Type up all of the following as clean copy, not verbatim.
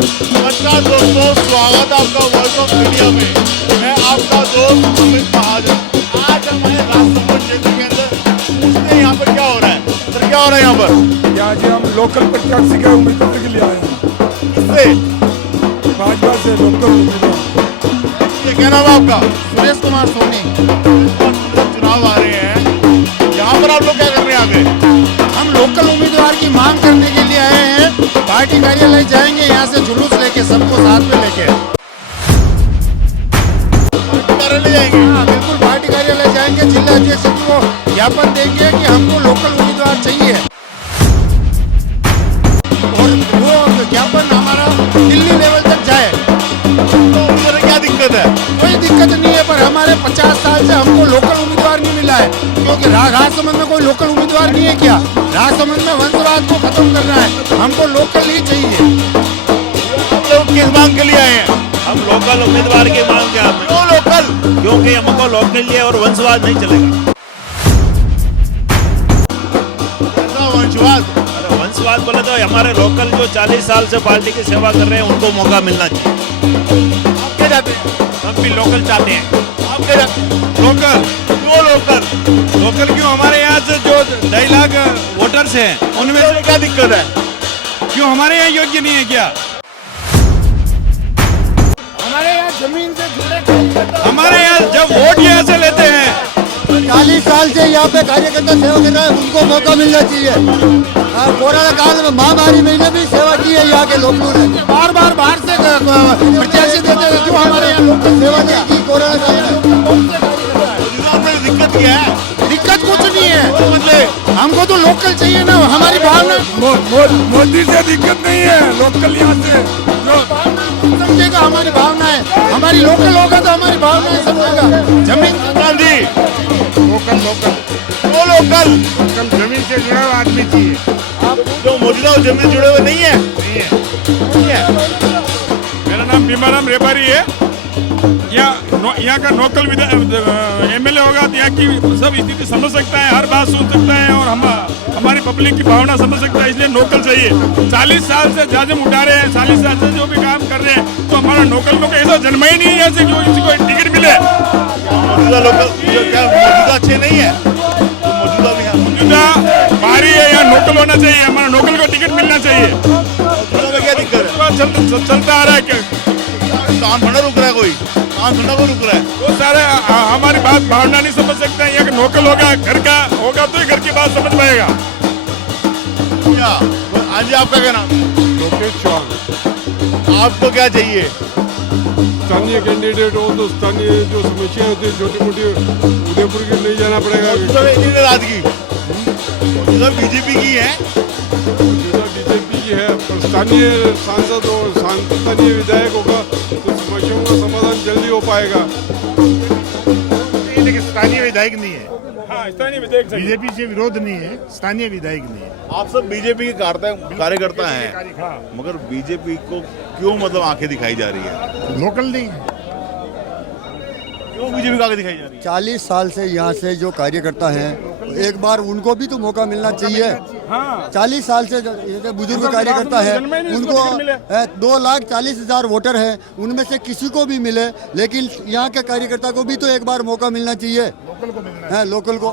नमस्कार दोस्तों, स्वागत है आपका वॉइस ऑफ इंडिया में। मैं आपका दोस्त अमित महाजन। आज हम हैं राजसमंद क्षेत्र के अंदर। पूछते हैं यहाँ पर क्या हो रहा है। सर क्या हो रहा है यहाँ पर? यहाँ जी हम लोकल प्रत्याशी के उम्मीदवार के लिए आए हैं। किससे? भाजपा से लोकल उम्मीदवार। ये क्या नाम है आपका? सुरेश कुमार सोनी। चुनाव आ रहे हैं, यहाँ पर आप लोग क्या करने आ गए? हम लोकल उम्मीदवार की मांग करने के लिए आए हैं। पार्टी कार्यालय जाएंगे, यहाँ से जुलूस लेके सबको साथ में लेके। पार्टी कार्यालय जाएंगे? हाँ बिल्कुल, पार्टी कार्यालय जाएंगे, जिला अध्यक्ष को ज्ञापन देंगे कि हमको लोकल उम्मीदवार चाहिए। और वो ज्ञापन हमारा दिल्ली लेवल तक जाए। तो उधर क्या दिक्कत है? कोई दिक्कत नहीं है, पर हमारे 50 साल से हमको लोकल उम्मीदवार नहीं मिला है। क्योंकि राजसमंद में कोई लोकल उम्मीदवार नहीं है क्या? राजसमंद में वंशवाद को खत्म करना है, हमको लोकल ही चाहिए। आप लोग किस मांग के लिए आए हैं? हम लोकल उम्मीदवार की मांग के आते क्यों लोकल? हैं क्योंकि हमको लोकल लिए और वंशवाद नहीं चलेगा। ऐसा वंशवाद? अरे वंशवाद बोले तो हमारे लोकल जो 40 साल से पार्टी की सेवा कर रहे हैं उनको मौका मिलना चाहिए। आप क्या चाहते हैं? हम भी लोकल चाहते हैं। आप क्या चाहते हैं? लोकल क्यों लोकल? लोकल क्यों? हमारे यहाँ से जो 2.5 लाख वोटर्स हैं उनमें इसमें क्या दिक्कत है? क्यों हमारे यहाँ योग्य नहीं है क्या? हमारे यहाँ जमीन से जुड़े हमारे यहाँ जब वोट यहाँ से लेते हैं 40 साल से यहाँ पे कार्यकर्ता सेवा कर रहे हैं, उनको मौका मिलना चाहिए। कोरोना काल में महामारी में भी सेवा की है यहाँ के लोगों ने। बार बार बाहर से प्रत्याशी देते हैं, क्यों हमारे यहाँ लोग सेवा नहीं की कोरोना काल में? आपने दिक्कत क्या है? दिक्कत कुछ नहीं है, मतलब हमको तो लोकल चाहिए ना। हमारी भावना मोदी से दिक्कत नहीं है, लोकल यहाँ से जो समझेगा। हमारी भावना है, हमारी लोकल होगा तो हमारी भावना है समझेगा। जमीन गांधी लोकल लोकल वो लोकल लोकल जमीन से जुड़ा हुआ आदमी चाहिए। जो मौजूदा जमीन से जुड़े हुए नहीं है। नहीं है। मेरा नाम भीमाराम रेबारी है। यहाँ का लोकल एमएलए होगा तो यहाँ की सब स्थिति समझ सकता है, हर बात सुन सकता है और हमारी पब्लिक की भावना समझ सकता है, इसलिए लोकल चाहिए। 40 साल से जाजम उठा रहे हैं, 40 साल से जो भी काम कर रहे हैं, तो हमारा लोकल में ऐसा जन्म ही नहीं है ऐसे जो किसी को टिकट मिले। मौजूदा लोकल जो क्या मौजूदा अच्छे नहीं है? तो मौजूदा भी है। मौजूदा बारी है, यहाँ लोकल होना चाहिए, हमारा लोकल को टिकट मिलना चाहिए। मौजूदा में क्या दिक्कत है? चलता आ रहा है, काम थोड़ा रुक रहा है, कोई काम थोड़ा को रुक रहा है। वो सारे हमारी बात भावना नहीं समझ सकते हैं। यहाँ लोकल होगा, घर का होगा तो ही घर की बात समझ पाएगा। क्या हाँ जी, आपका क्या नाम? लोकेश चौहान। आपको क्या चाहिए? स्थानीय कैंडिडेट हो तो स्थानीय जो समस्या होती है छोटी मोटी उदयपुर के नहीं जाना पड़ेगा। मौजूदा में इतनी रात की मौजूदा बीजेपी की है, बीजेपी की है, पर स्थानीय सांसद और स्थानीय विधायक होगा तो समस्याओं का समाधान जल्दी हो पाएगा। लेकिन स्थानीय विधायक नहीं है, हाँ स्थानीय विधायक चाहिए। बीजेपी से विरोध नहीं है, स्थानीय विधायक नहीं है। आप सब बीजेपी के कार्यकर्ता हैं, मगर बीजेपी को क्यों मतलब आंखें दिखाई जा रही है? लोकल नहीं है। क्यों बीजेपी को आंखें दिखाई जा रही है? 40 साल से यहाँ से जो कार्यकर्ता हैं, एक बार उनको भी तो मौका मिलना चाहिए। हाँ 40 साल से जो बुजुर्ग कार्यकर्ता है उनको 2,40,000 वोटर हैं, उनमें से किसी को भी मिले, लेकिन यहाँ के कार्यकर्ता को भी तो एक बार मौका मिलना चाहिए। लोकल को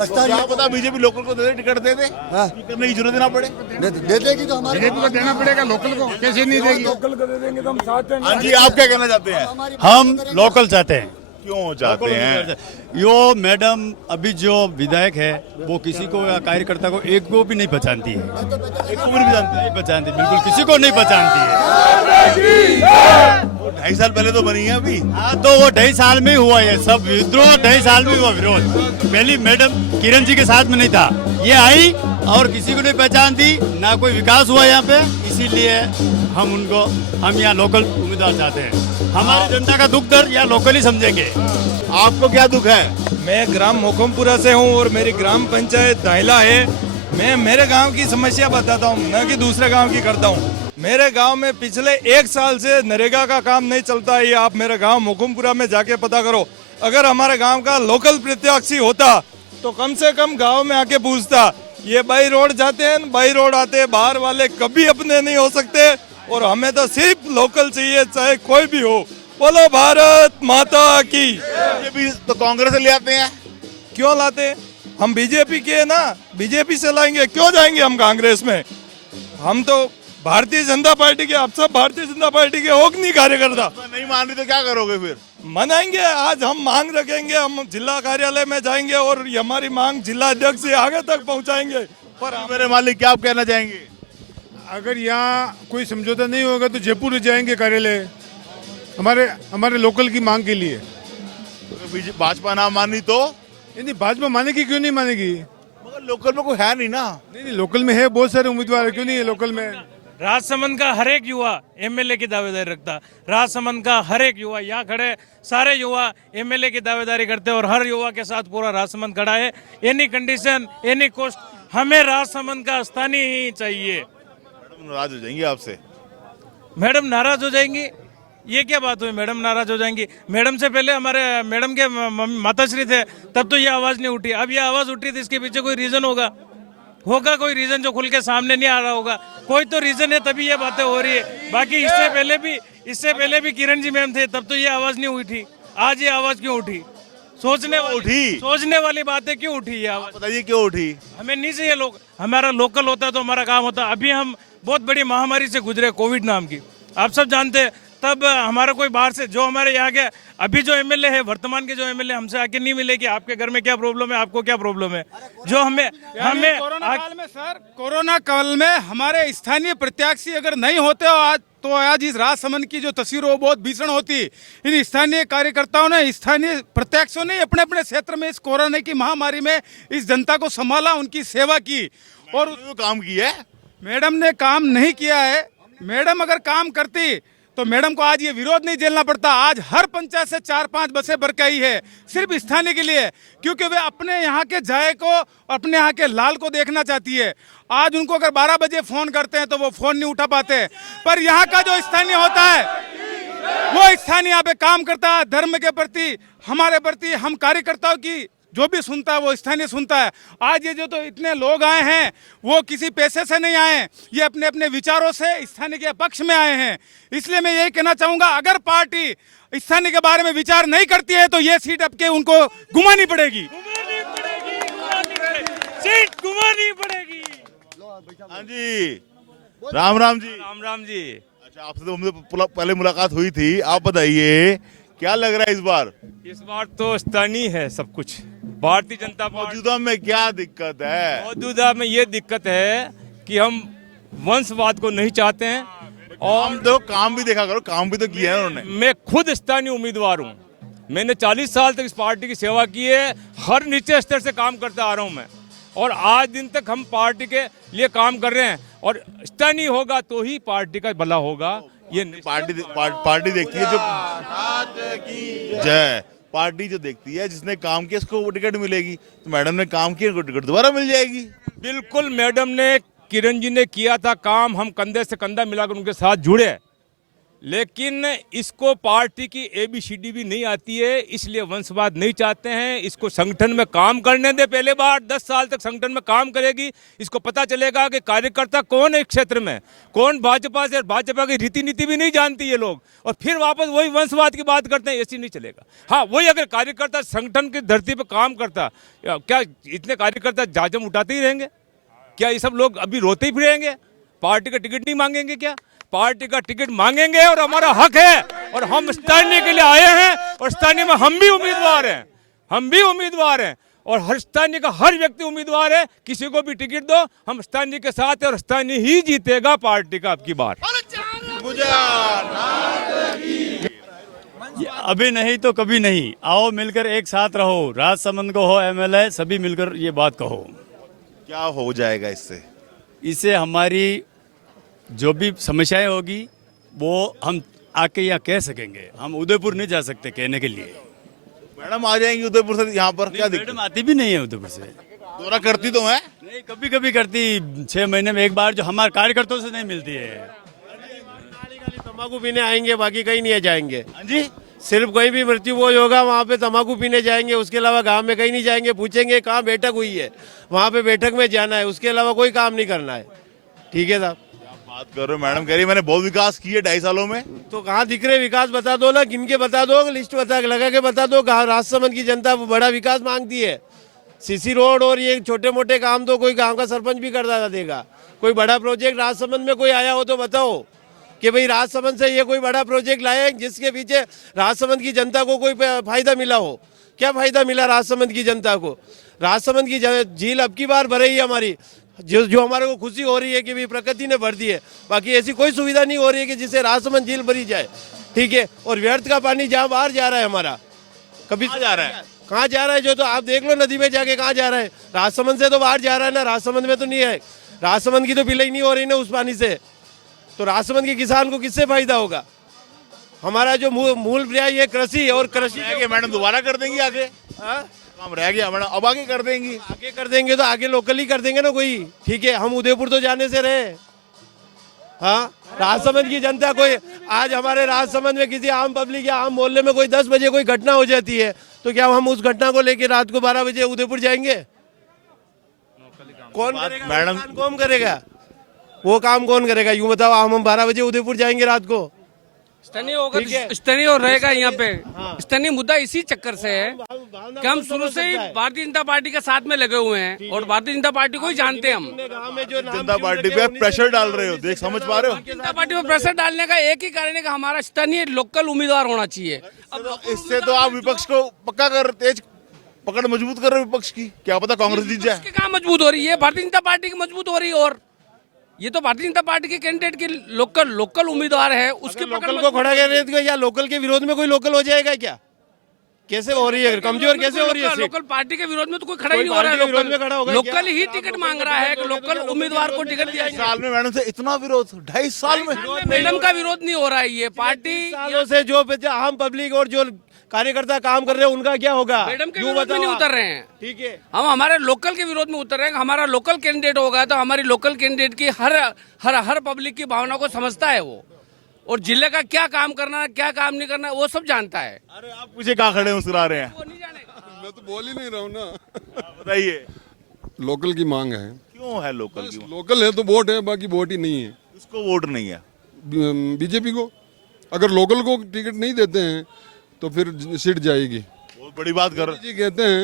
क्या पता बीजेपी लोकल को दे दे, टिकट दे दे, करने की जरूरत ना पड़े। दे देगी तो हमारे बीजेपी को देना पड़ेगा, लोकल को कैसे नहीं देगी? लोकल को दे देंगे तो हम साथ हैं। हाँ जी, आप क्या कहना चाहते हैं? हम लोकल चाहते हैं। क्यों चाहते हैं? यो मैडम अभी जो विधायक है वो किसी को या कार्यकर्ता को एक को भी नहीं पहचानती है, एक उम्र भी जानते हैं। नहीं पहचानती, बिल्कुल किसी को नहीं पहचानती है। 2.5 साल पहले तो बनी है अभी। हाँ तो वो 2.5 साल में हुआ है सब विद्रोह, 2.5 साल में हुआ विरोध। पहली मैडम किरण जी के साथ में नहीं था, ये आई और किसी को नहीं पहचानती, ना कोई विकास हुआ यहाँ पे, इसीलिए हम यहाँ लोकल उम्मीदवार चाहते हैं। हमारी जनता का दुख दर्द यहाँ लोकल ही समझेंगे। आपको क्या दुख है? मैं ग्राम मोखमपुरा से हूँ और मेरी ग्राम पंचायत दाहिला है। मैं मेरे गांव की समस्या बताता हूँ, न कि दूसरे गांव की करता हूँ। मेरे गांव में पिछले 1 साल से नरेगा का काम नहीं चलता है। ये आप मेरे गांव मोखमपुरा में जाके पता करो। अगर हमारे गांव का लोकल प्रत्याशी होता तो कम से कम गांव में आके पूछता। ये बाई रोड जाते हैं, बाई रोड आते हैं, बाहर वाले कभी अपने नहीं हो सकते और हमें तो सिर्फ लोकल चाहिए, चाहे कोई भी हो। बोलो भारत माता की। बीजेपी तो कांग्रेस से ले आते हैं। क्यों लाते हैं? हम बीजेपी के हैं ना, बीजेपी से लाएंगे, क्यों जाएंगे हम कांग्रेस में? हम तो भारतीय जनता पार्टी के, आप सब भारतीय जनता पार्टी के हो कि नहीं कार्यकर्ता? नहीं मान रही तो क्या करोगे फिर? मनाएंगे। आज हम मांग रखेंगे, हम जिला कार्यालय में जाएंगे और ये हमारी मांग जिला अध्यक्ष से आगे तक पहुंचाएंगे। पर मेरे मालिक क्या आप कहना चाहेंगे? अगर यहाँ कोई समझौता नहीं होगा तो जयपुर जाएंगे कार्यालय, हमारे लोकल की मांग के लिए। भाजपा ना मानी तो? नहीं, भाजपा मानेगी, क्यों नहीं मानेगी? मगर लोकल में कोई है नहीं ना। नहीं, लोकल में है, बहुत सारे उम्मीदवार है, क्यों नहीं है लोकल में? राजसमंद का हर एक युवा एमएलए की दावेदारी रखता। राजसमंद का हर एक युवा, यहाँ खड़े सारे युवा एमएलए की दावेदारी करते हैं और हर युवा के साथ पूरा राजसमंद खड़ा है। एनी कंडीशन, एनी कॉस्ट, हमें राजसमंद का स्थानीय ही चाहिए। नाराज हो जाएंगे आपसे? मैडम नाराज हो जाएंगी? ये क्या बात हुई, मैडम नाराज हो जाएंगी? मैडम से पहले हमारे मैडम के माताश्री थे, तब तो ये आवाज नहीं उठी। अब ये आवाज उठी थी, इसके पीछे कोई रीजन होगा कोई रीजन जो खुल के सामने नहीं आ रहा होगा। कोई तो रीजन है, तभी ये बातें हो रही है। बाकी इससे पहले भी किरण जी मैम थे, तब तो ये आवाज नहीं हुई थी। आज ये आवाज क्यों उठी? सोचने वाली बातें क्यों उठी? ये आवाज बताइए क्यों उठी? हमें नहीं चाहिए लोग, हमारा लोकल होता तो हमारा काम होता। अभी हम बहुत बड़ी महामारी से गुजरे, कोविड नाम की, आप सब जानते हैं। तब हमारा कोई बाहर से, जो हमारे यहाँ के अभी जो एमएलए है, वर्तमान के जो एमएलए, हमसे आके नहीं मिले कि आपके घर में क्या प्रॉब्लम है, आपको क्या प्रॉब्लम है। जो हमें कोरोना काल में सर, कोरोना काल में हमारे स्थानीय प्रत्याशी अगर नहीं होते तो आज इस राजसमंद की जो तस्वीर वो बहुत भीषण होती। इन स्थानीय कार्यकर्ताओं ने, स्थानीय प्रत्याशियों ने अपने अपने क्षेत्र में इस कोरोना की महामारी में इस जनता को संभाला, उनकी सेवा की। और काम किया है मैडम ने काम नहीं किया है। मैडम अगर काम करती तो मैडम को आज ये विरोध नहीं झेलना पड़ता। आज हर पंचायत से 4-5 बसें भर के आई है सिर्फ स्थानीय के लिए, क्योंकि वे अपने यहाँ के जाए को, अपने यहाँ के लाल को देखना चाहती है। आज उनको अगर 12 बजे फोन करते हैं तो वो फोन नहीं उठा पाते, पर यहाँ का जो स्थानीय होता है वो स्थानीय यहाँ पे काम करता है। धर्म के प्रति, हमारे प्रति, हम कार्यकर्ताओं की जो भी सुनता है वो स्थानीय सुनता है। आज ये जो तो इतने लोग आए हैं वो किसी पैसे से नहीं आए, ये अपने अपने विचारों से स्थानीय के पक्ष में आए हैं। इसलिए मैं यही कहना चाहूंगा, अगर पार्टी स्थानीय के बारे में विचार नहीं करती है तो ये सीट अब के उनको घुमानी पड़ेगी। सीट घुमानी पड़ेगी। हाँ जी, राम राम जी। राम जी। अच्छा, आपसे तो हमसे पहले मुलाकात हुई थी, आप बताइए क्या लग रहा है इस बार? इस बार तो स्थानीय है सब कुछ। भारतीय जनता पार्टी। मौजूदा में क्या दिक्कत है? मौजूदा में ये दिक्कत है कि हम वंशवाद को नहीं चाहते हैं। और हम तो काम भी देखा करो, काम भी तो किया है उन्होंने। मैं खुद स्थानीय उम्मीदवार हूँ, मैंने 40 साल तक इस पार्टी की सेवा की है। हर नीचे स्तर से काम करता आ रहा हूँ मैं, और आज दिन तक हम पार्टी के लिए काम कर रहे हैं। और स्थानीय होगा तो ही पार्टी का भला होगा। ये पार्टी देखती है जो जय, पार्टी जो देखती है जिसने काम किया उसको टिकट मिलेगी। तो मैडम ने काम किया, उनको टिकट दोबारा मिल जाएगी। बिल्कुल, मैडम ने, किरण जी ने किया था काम, हम कंधे से कंधा मिलाकर उनके साथ जुड़े। लेकिन इसको पार्टी की ABCD भी नहीं आती है, इसलिए वंशवाद नहीं चाहते हैं। इसको संगठन में काम करने दे, पहले बार 10 साल तक संगठन में काम करेगी, इसको पता चलेगा कि कार्यकर्ता कौन है क्षेत्र में, कौन भाजपा से। भाजपा की रीति नीति भी नहीं जानती ये लोग, और फिर वापस वही वंशवाद की बात करते हैं। ऐसी नहीं चलेगा। हाँ, वही अगर कार्यकर्ता संगठन की धरती पर काम करता, क्या इतने कार्यकर्ता जाजम उठाते ही रहेंगे? क्या ये सब लोग अभी रोते ही फिरेंगे? पार्टी का टिकट नहीं मांगेंगे क्या? पार्टी का टिकट मांगेंगे, और हमारा हक है, और हम स्थानीय के लिए आए हैं, और स्थानीय में हम भी उम्मीदवार हैं, और हर स्थानीय का हर व्यक्ति उम्मीदवार है। किसी को भी टिकट दो, हम स्थानीय के साथ है, और स्थानीय ही जीतेगा पार्टी का अब की बार। अभी नहीं तो कभी नहीं, आओ मिलकर एक साथ रहो। राजसमंद को हो MLA, सभी मिलकर ये बात कहो। क्या हो जाएगा इससे? इससे हमारी जो भी समस्याएं होगी वो हम आके यहाँ कह सकेंगे। हम उदयपुर नहीं जा सकते कहने के लिए। मैडम आ जाएंगी उदयपुर से यहाँ पर? क्या दिक्कत? मैडम आती भी नहीं है उदयपुर से। दौरा करती तो है? नहीं, कभी कभी करती, 6 महीने में एक बार, जो हमारे कार्यकर्ताओं से नहीं मिलती है। तम्बाकू पीने आएंगे, बाकी कहीं नहीं जाएंगे। हाँ जी, सिर्फ कहीं भी मृत्यु भोज होगा वहाँ पे तम्बाकू पीने जाएंगे, उसके अलावा गांव में कहीं नहीं जाएंगे। पूछेंगे कहाँ बैठक हुई है, वहाँ पे बैठक में जाना है, उसके अलावा कोई काम नहीं करना है। ठीक है साहब, बात कर रहे हो, मैडम कह रही है मैंने बहुत विकास किए 2.5 सालों में। तो कहाँ दिख रहे विकास बता दो ना, गिन के बता दो, लिस्ट लगा के बता दो। कहाँ राजसमंद की जनता बड़ा विकास मांगती है। सीसी रोड और ये छोटे मोटे काम तो कोई गांव का सरपंच भी करता देगा। कोई बड़ा प्रोजेक्ट राजसमंद में कोई आया हो तो बताओ कि भाई राजसमंद से ये कोई बड़ा प्रोजेक्ट लाए जिसके पीछे राजसमंद की जनता को कोई फायदा मिला हो। क्या फायदा मिला राजसमंद की जनता को? राजसमंद की झील अब की बार भर रही है हमारी, जो हमारे को खुशी हो रही है कि भाई प्रकृति ने भर दी है। बाकी ऐसी कोई सुविधा नहीं हो रही है कि जिससे राजसमंद झील भरी जाए, ठीक है। और व्यर्थ का पानी जहाँ बाहर जा रहा है हमारा, कभी जा रहा है, कहाँ जा रहा है? जो तो आप देख लो नदी में जाके कहाँ जा रहा है। राजसमंद से तो बाहर जा रहा है ना, राजसमंद में तो नहीं है। राजसमंद की तो पिलाई नहीं हो रही ना उस पानी से, तो राजसमंद के किसान को किससे फायदा होगा? हमारा जो मूल पर्याय ये कृषि और कृषि के मैडम दोबारा कर देंगी आगे। हाँ? काम रह गया मैडम, अब आगे कर देंगी। आगे कर देंगे तो आगे लोकल ही कर देंगे ना कोई, ठीक है। हम उदयपुर तो जाने से रहे। हाँ, राजसमंद की जनता कोई आज हमारे राजसमंद में किसी आम पब्लिक या आम मोहल्ले में कोई 10 बजे कोई घटना हो जाती है तो क्या हम उस घटना को लेके रात को 12 बजे उदयपुर जाएंगे? कौन करेगा मैडम, कौन करेगा वो काम? कौन करेगा यूं बताओ? हम 12 बजे उदयपुर जाएंगे रात को? स्थानीय होगा, स्थानीय रहेगा यहाँ पे। स्थानीय मुद्दा इसी चक्कर से है कि हम शुरू से ही भारतीय जनता पार्टी के साथ में लगे हुए हैं और भारतीय जनता पार्टी को ही जानते हैं हम। जनता पार्टी पे प्रेशर डाल रहे हो, देख समझ पा रहे हो? जनता पार्टी पे प्रेशर डालने का एक ही कारण है कि हमारा स्थानीय लोकल उम्मीदवार होना चाहिए। इससे तो आप विपक्ष को पक्का कर तेज पकड़ मजबूत कर रहे हो विपक्ष की। क्या पता कांग्रेस जीत जाए। कहाँ मजबूत हो रही है? भारतीय जनता पार्टी की मजबूत हो रही है। और ये तो भारतीय जनता पार्टी के कैंडिडेट की लोकल उम्मीदवार है, उसके लोकल को खड़ा करने तो या लोकल के विरोध में कोई लोकल हो जाएगा क्या? कैसे हो रही है? कमजोर कैसे हो रही है? लोकल पार्टी के विरोध में तो कोई खड़ा ही नहीं हो रहा है। लोकल ही टिकट मांग रहा है, लोकल उम्मीदवार को टिकट दिया। साल में मैडम से इतना विरोध, 2.5 साल में मैडम का विरोध नहीं हो रहा है। ये पार्टी सालों से जो आम पब्लिक और जो कार्यकर्ता काम कर रहे हैं उनका क्या होगा? मैडम के विरोध में नहीं उतर रहे हैं, ठीक है। हम हमारे लोकल के विरोध में उतर रहे हैं। हमारा लोकल कैंडिडेट होगा तो हमारी लोकल कैंडिडेट की हर पब्लिक की भावना को समझता है वो, और जिले का क्या काम करना क्या काम नहीं करना वो सब जानता है। अरे आप मुझे कहाँ खड़े मुस्कुरा रहे हैं? वो नहीं जाने। मैं तो बोल ही नहीं रहा हूँ ना। बताइए, लोकल की मांग है। क्यों है लोकल की? लोकल है तो वोट है, बाकी वोट ही नहीं है। उसको वोट नहीं है बीजेपी को। अगर लोकल को टिकट नहीं देते हैं तो फिर सीट जाएगी। बहुत बड़ी बात कर रहे जी कहते हैं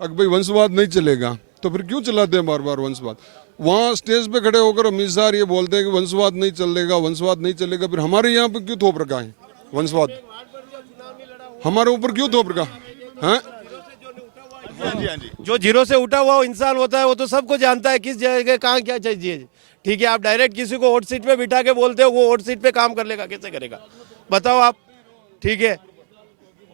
अगर भाई वंशवाद नहीं चलेगा तो फिर क्यों चलाते हैं बार बार वंशवाद? वहाँ स्टेज पे खड़े होकर अमित शाह ये बोलते हैं कि वंशवाद नहीं चलेगा, वंशवाद नहीं चलेगा। फिर हमारे यहाँ पे क्यों थोप रखा है वंशवाद? हमारे ऊपर क्यों थोप रखा है? जो जीरो से उठा हुआ इंसान होता है वो तो सबको जानता है किस जगह कहाँ क्या चाहिए, ठीक है। आप डायरेक्ट किसी को वोट सीट पे बिठा के बोलते हो वो वोट सीट पे काम कर लेगा, कैसे करेगा बताओ आप? ठीक है,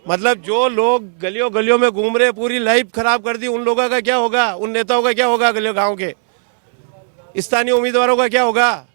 मतलब जो लोग गलियों गलियों में घूम रहे पूरी लाइफ खराब कर दी, उन लोगों का क्या होगा? उन नेताओं का क्या होगा? गलियों गांव के स्थानीय उम्मीदवारों का क्या होगा?